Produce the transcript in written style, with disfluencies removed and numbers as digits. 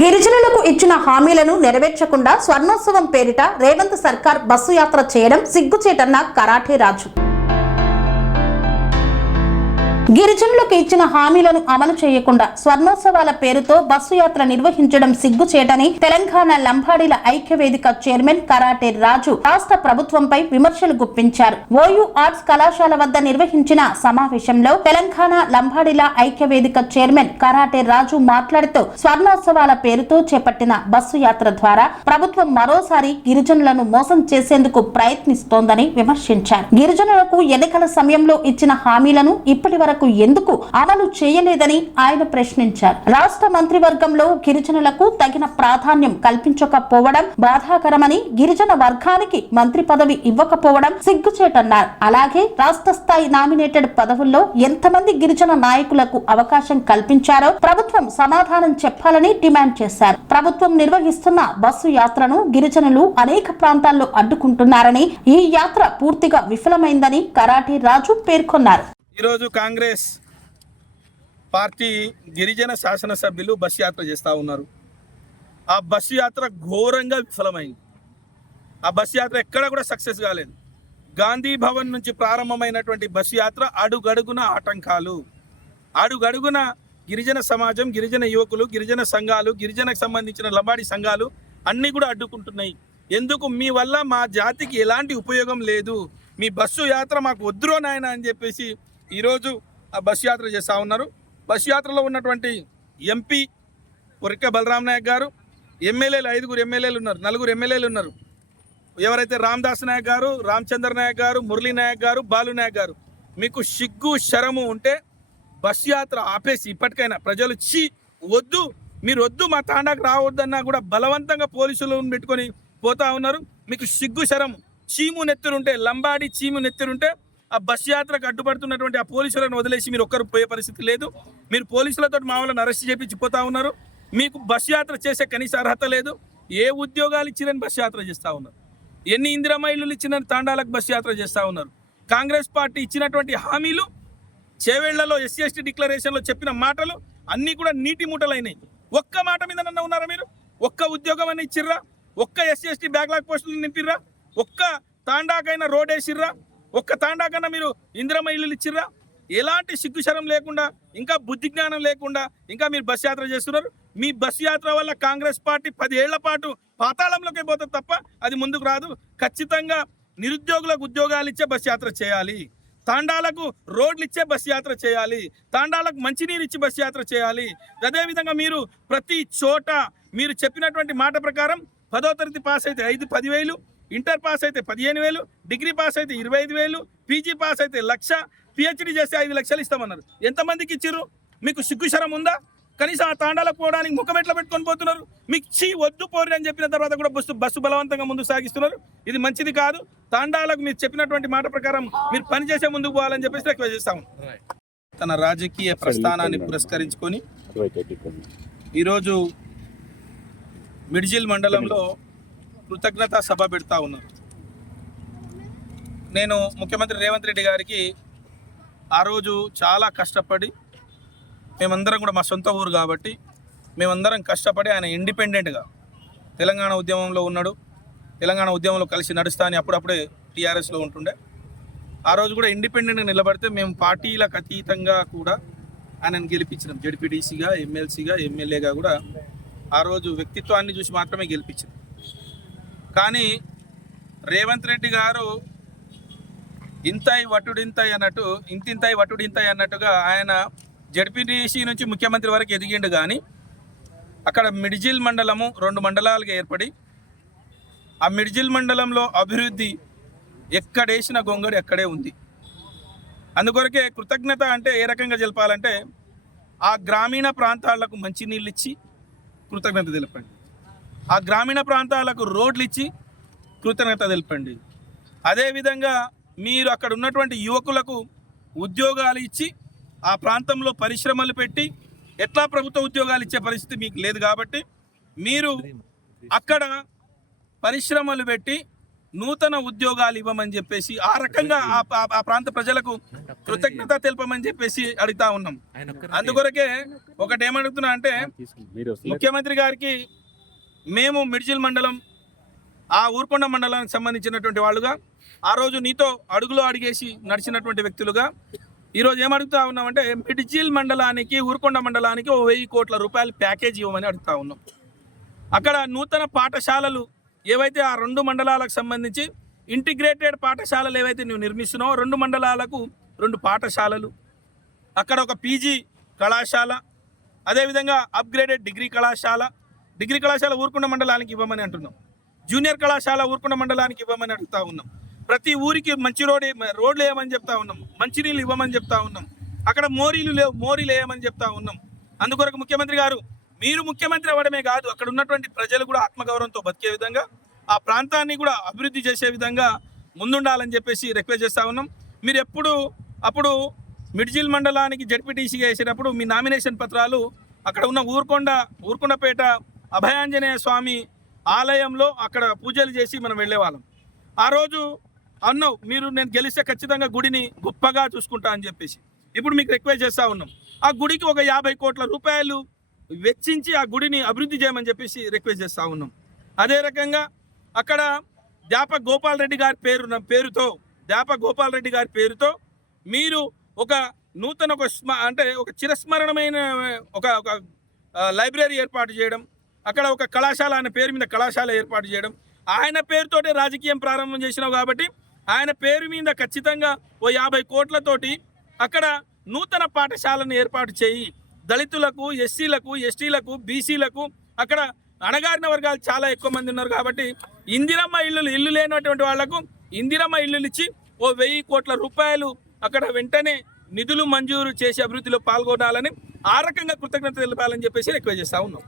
గిరిజనులకు ఇచ్చిన హామీలను నెరవేర్చకుండా స్వర్ణోత్సవం పేరిట రేవంత్ సర్కార్ బస్సు యాత్ర చేయడం సిగ్గుచేటన్న కరాటే రాజు. గిరిజనులకు ఇచ్చిన హామీలను అమలు చేయకుండా స్వర్ణోత్సవాల పేరుతో బస్సు యాత్ర నిర్వహించడం సిగ్గుచేటని తెలంగాణ లంబాడీల ఐక్యవేదిక చైర్మన్ కరాటే రాజు రాష్ట్ర ప్రభుత్వంపై విమర్శలు గుప్పించారు. ఓయూ ఆర్ట్స్ కళాశాల వద్ద నిర్వహించిన సమావేశంలో తెలంగాణ లంబాడీల ఐక్యవేదిక చైర్మన్ కరాటే రాజు మాట్లాడుతూ స్వర్ణోత్సవాల పేరుతో చేపట్టిన బస్సు యాత్ర ద్వారా ప్రభుత్వం మరోసారి గిరిజనులను మోసం చేసేందుకు ప్రయత్నిస్తోందని విమర్శించారు. గిరిజనులకు ఎన్నికల సమయంలో ఇచ్చిన హామీలను ఇప్పటి వరకు ఎందుకు అమలు చేయలేదని ఆయన ప్రశ్నించారు. రాష్ట్ర మంత్రివర్గంలో గిరిజనులకు తగిన ప్రాధాన్యం కల్పించకపోవడం బాధాకరమని, గిరిజన వర్గానికి మంత్రి పదవి ఇవ్వకపోవడం సిగ్గుచేటన్నారు. అలాగే రాష్ట్ర స్థాయి నామినేటెడ్ పదవుల్లో ఎంతమంది గిరిజన నాయకులకు అవకాశం కల్పించారో ప్రభుత్వం సమాధానం చెప్పాలని డిమాండ్ చేశారు. ప్రభుత్వం నిర్వహిస్తున్న బస్సు యాత్రను గిరిజనులు అనేక ప్రాంతాల్లో అడ్డుకుంటున్నారని, ఈ యాత్ర పూర్తిగా విఫలమైందని కరాటే రాజు పేర్కొన్నారు. ఈరోజు కాంగ్రెస్ పార్టీ గిరిజన శాసనసభ్యులు బస్సు యాత్ర చేస్తూ ఉన్నారు. ఆ బస్సు యాత్ర ఘోరంగా విఫలమైంది. ఆ బస్సు యాత్ర ఎక్కడ కూడా సక్సెస్ కాలేదు. గాంధీ భవన్ నుంచి ప్రారంభమైనటువంటి బస్సు యాత్ర అడుగడుగున ఆటంకాలు, అడుగడుగున గిరిజన సమాజం, గిరిజన యువకులు, గిరిజన సంఘాలు, గిరిజనకు సంబంధించిన లంబాడి సంఘాలు అన్నీ కూడా అడ్డుకుంటున్నాయి. ఎందుకు? మీ వల్ల మా జాతికి ఎలాంటి ఉపయోగం లేదు, మీ బస్సు యాత్ర మాకు వద్దురో నాయన అని చెప్పేసి ఈరోజు ఆ బస్సు యాత్ర చేస్తూ ఉన్నారు. బస్సు యాత్రలో ఉన్నటువంటి ఎంపీ ఉరిక బలరాం నాయక్ గారు, ఎమ్మెల్యేలు 5 ఎమ్మెల్యేలు ఉన్నారు, 4 ఎమ్మెల్యేలు ఉన్నారు. ఎవరైతే రామదాస్ నాయక్ గారు, రామచంద్ర నాయక్ గారు, మురళీ నాయక్ గారు, బాలు నాయక్ గారు, మీకు సిగ్గు శరము ఉంటే బస్సు యాత్ర ఆపేసి ఇప్పటికైనా ప్రజలు వద్దు, మీరు వద్దు, మా తాండాకు రావద్దన్నా కూడా బలవంతంగా పోలీసులను పెట్టుకొని పోతా ఉన్నారు. మీకు సిగ్గు శరము, చీము నెత్తురుంటే, లంబాడి చీము నెత్తురుంటే ఆ బస్ యాత్రకు అడ్డుపడుతున్నటువంటి ఆ పోలీసులను వదిలేసి మీరు ఒక్కరు పోయే పరిస్థితి లేదు. మీరు పోలీసులతో మా వాళ్ళని అరెస్ట్ చేపించి పోతా ఉన్నారు. మీకు బస్ యాత్ర చేసే కనీస అర్హత లేదు. ఏ ఉద్యోగాలు ఇచ్చినని బస్ యాత్ర చేస్తూ ఉన్నారు, ఎన్ని ఇందిరమ్మ ఇళ్ళు ఇచ్చిన తాండాలకు బస్ యాత్ర చేస్తూ ఉన్నారు. కాంగ్రెస్ పార్టీ ఇచ్చినటువంటి హామీలు, చేవేళ్లలో ఎస్సీ ఎస్టీ డిక్లరేషన్లో చెప్పిన మాటలు అన్నీ కూడా నీటి మూటలైనాయి. ఒక్క మాట మీద నన్ను ఉన్నారా మీరు? ఒక్క ఉద్యోగం అని ఇచ్చిర్రా? ఒక్క ఎస్సీ ఎస్టీ బ్యాక్లాగ్ పోస్టులు నింపిర్రా? ఒక్క తాండాకైనా రోడ్ వేసిర్రా? ఒక్క తాండాకన్నా మీరు ఇందిరమ్మ ఇళ్ళు ఇచ్చిర్రా? ఎలాంటి సిగ్గుశరం లేకుండా, ఇంకా బుద్ధి జ్ఞానం లేకుండా ఇంకా మీరు బస్ యాత్ర చేస్తున్నారు. మీ బస్ యాత్ర వల్ల కాంగ్రెస్ పార్టీ 10 ఏళ్ల పాటు పాతాళంలోకి పోతుంది తప్ప అది ముందుకు రాదు. ఖచ్చితంగా నిరుద్యోగులకు ఉద్యోగాలు ఇచ్చే బస్ యాత్ర చేయాలి, తాండాలకు రోడ్లు ఇచ్చే బస్ యాత్ర చేయాలి, తాండాలకు మంచినీరు ఇచ్చి బస్ యాత్ర చేయాలి. అదేవిధంగా మీరు ప్రతి చోట మీరు చెప్పినటువంటి మాట ప్రకారం 10వ తరగతి పాస్ అయితే 10,000, ఇంటర్ పాస్ అయితే 15,000, డిగ్రీ పాస్ అయితే 25,000, పీజీ పాస్ అయితే 1,00,000, పిహెచ్డీ చేస్తే 5 లక్షలు ఇస్తామన్నారు. ఎంతమందికి ఇచ్చిర్రు? మీకు సిగ్గుశరం ఉందా? కనీసం ఆ తాండాలకు పోవడానికి ముఖం ఎట్లా పెట్టుకొని పోతున్నారు? మీకు వద్దు పోరు అని చెప్పిన తర్వాత కూడా బస్సు బలవంతంగా ముందుకు సాగిస్తున్నారు. ఇది మంచిది కాదు. తాండాలకు మీరు చెప్పినటువంటి మాట ప్రకారం మీరు పనిచేసే ముందుకు పోవాలని చెప్పేసి రిక్వెస్ట్ చేస్తాము. తన రాజకీయ ప్రస్థానాన్ని పురస్కరించుకొని ఈరోజు మిడ్జిల్ మండలంలో కృతజ్ఞతా సభ పెడతా ఉన్నారు. నేను ముఖ్యమంత్రి రేవంత్ రెడ్డి గారికి ఆ రోజు చాలా కష్టపడి, మేమందరం కూడా మా సొంత ఊరు కాబట్టి మేమందరం కష్టపడి, ఆయన ఇండిపెండెంట్గా తెలంగాణ ఉద్యమంలో ఉన్నాడు, తెలంగాణ ఉద్యమంలో కలిసి నడుస్తా అని అప్పుడప్పుడే టీఆర్ఎస్లో ఉంటుండే. ఆ రోజు కూడా ఇండిపెండెంట్గా నిలబడితే మేము పార్టీలకు అతీతంగా కూడా ఆయనను గెలిపించినాం. జడ్పీటీసీగా, ఎమ్మెల్సీగా, ఎమ్మెల్యేగా కూడా ఆ రోజు వ్యక్తిత్వాన్ని చూసి మాత్రమే గెలిపించాం. కానీ రేవంత్ రెడ్డి గారు ఇంతాయి వటుడింతాయి అన్నట్టు, ఇంతింతాయి వటుడింతాయి అన్నట్టుగా ఆయన జడ్పీటీసీ నుంచి ముఖ్యమంత్రి వరకు ఎదిగిండు. కానీ అక్కడ మిడ్జిల్ మండలము 2 మండలాలుగా ఏర్పడి ఆ మిడ్జిల్ మండలంలో అభివృద్ధి ఎక్కడేసిన గొంగడి ఎక్కడే ఉంది. అందుకొరకే కృతజ్ఞత అంటే ఏ రకంగా తెలపాలంటే, ఆ గ్రామీణ ప్రాంతాలకు మంచినీళ్ళు ఇచ్చి కృతజ్ఞత తెలపండి, ఆ గ్రామీణ ప్రాంతాలకు రోడ్లు ఇచ్చి కృతజ్ఞత తెలపండి. అదేవిధంగా మీరు అక్కడ ఉన్నటువంటి యువకులకు ఉద్యోగాలు ఇచ్చి ఆ ప్రాంతంలో పరిశ్రమలు పెట్టి, ఎట్లా ప్రభుత్వ ఉద్యోగాలు ఇచ్చే పరిస్థితి మీకు లేదు కాబట్టి మీరు అక్కడ పరిశ్రమలు పెట్టి నూతన ఉద్యోగాలు ఇవ్వమని చెప్పేసి ఆ రకంగా ఆ ప్రాంత ప్రజలకు కృతజ్ఞత తెలపమని చెప్పేసి అడుగుతా ఉన్నాం. అందుకొరకే ఒకటి ఏమడుగుతున్నా అంటే ముఖ్యమంత్రి గారికి మేము మిడ్జిల్ మండలం ఆ ఊర్కొండ మండలానికి సంబంధించినటువంటి వాళ్ళుగా ఆ రోజు నీతో అడుగులో అడిగేసి నడిచినటువంటి వ్యక్తులుగా ఈరోజు ఏమడుగుతా ఉన్నామంటే మిడ్జిల్ మండలానికి ఊర్కొండ మండలానికి 1000 కోట్ల రూపాయల ప్యాకేజ్ ఇవ్వమని అడుగుతా ఉన్నాం. అక్కడ నూతన పాఠశాలలు ఏవైతే ఆ 2 మండలాలకు సంబంధించి ఇంటిగ్రేటెడ్ పాఠశాలలు ఏవైతే నువ్వు నిర్మిస్తున్నావో 2 మండలాలకు 2 పాఠశాలలు, అక్కడ ఒక పీజీ కళాశాల, అదేవిధంగా అప్గ్రేడెడ్ డిగ్రీ కళాశాల ఊర్కొండ మండలానికి ఇవ్వమని అంటున్నాం. జూనియర్ కళాశాల ఊర్కొండ మండలానికి ఇవ్వమని అడుగుతా ఉన్నాం. ప్రతి ఊరికి మంచి రోడ్లు వేయమని చెప్తా ఉన్నాం, మంచినీళ్ళు ఇవ్వమని చెప్తా ఉన్నాం. అక్కడ మోరీలు వేయమని చెప్తా ఉన్నాం. అందుకొరకు ముఖ్యమంత్రి గారు మీరు ముఖ్యమంత్రి అవ్వడమే కాదు, అక్కడ ఉన్నటువంటి ప్రజలు కూడా ఆత్మగౌరవంతో బతికే విధంగా ఆ ప్రాంతాన్ని కూడా అభివృద్ధి చేసే విధంగా ముందుండాలని చెప్పేసి రిక్వెస్ట్ చేస్తూ ఉన్నాం. మీరు అప్పుడు మిడ్జిల్ మండలానికి జడ్పీటీసీగా వేసేటప్పుడు మీ నామినేషన్ పత్రాలు అక్కడ ఉన్న ఊర్కొండపేట అభయాంజనేయ స్వామి ఆలయంలో అక్కడ పూజలు చేసి మనం వెళ్ళేవాళ్ళం. ఆ రోజు అన్నావు మీరు నేను గెలిస్తే ఖచ్చితంగా గుడిని గొప్పగా చూసుకుంటా అని చెప్పేసి. ఇప్పుడు మీకు రిక్వెస్ట్ చేస్తూ ఉన్నాం, ఆ గుడికి ఒక 50 కోట్ల రూపాయలు వెచ్చించి ఆ గుడిని అభివృద్ధి చేయమని చెప్పేసి రిక్వెస్ట్ చేస్తూ ఉన్నాం. అదే రకంగా అక్కడ దాప గోపాల్ రెడ్డి గారి పేరుతో మీరు ఒక నూతన ఒక చిరస్మరణమైన ఒక లైబ్రరీ ఏర్పాటు చేయడం, అక్కడ ఒక కళాశాల ఆయన పేరు మీద కళాశాల ఏర్పాటు చేయడం, ఆయన పేరుతోటే రాజకీయం ప్రారంభం చేసినావు కాబట్టి ఆయన పేరు మీద ఖచ్చితంగా 50 కోట్లతోటి అక్కడ నూతన పాఠశాలను ఏర్పాటు చేయి. దళితులకు, ఎస్సీలకు, ఎస్టీలకు, బీసీలకు, అక్కడ అణగారిన వర్గాలు చాలా ఎక్కువ మంది ఉన్నారు కాబట్టి ఇందిరమ్మ ఇల్లు లేనటువంటి వాళ్లకు ఇందిరమ్మ ఇల్లులు ఇచ్చి 1000 కోట్ల రూపాయలు అక్కడ వెంటనే నిధులు మంజూరు చేసి అభివృద్ధిలో పాల్గొనాలని ఆ రకంగా కృతజ్ఞత తెలపాలని చెప్పేసి రిక్వెస్ట్ చేస్తా ఉన్నాం.